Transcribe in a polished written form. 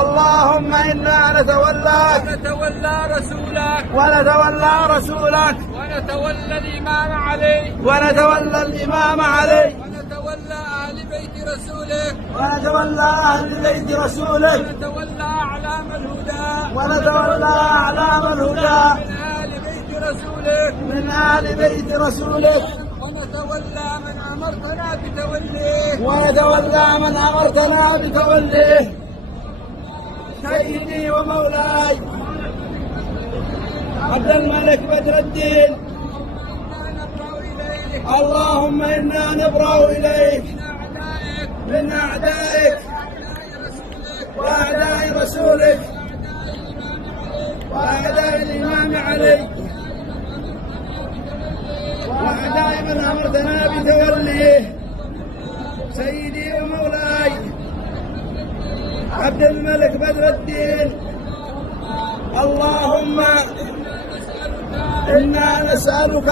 اللهم إنا نتولاك ونتولى رسولك ونتولى الإمام علي ونتولى الإمام علي ونتولى أهل بيت رسولك ونتولى أهل بيت رسولك ونتولى أعلام الهدى ونتولى أعلام الهدى من آل بيت رسولك ونتولى من أمرتنا بتوليه سيدي ومولاي عبد الملك بدر الدين. اللهم إنا نبرأ إليك من أعدائك وأعداء رسولك وأعداء الإمام علي وأعداء من أمرتنا بتوليه سيدي ومولاي عبد الملك بدر الدين. اللهم إنا نسألك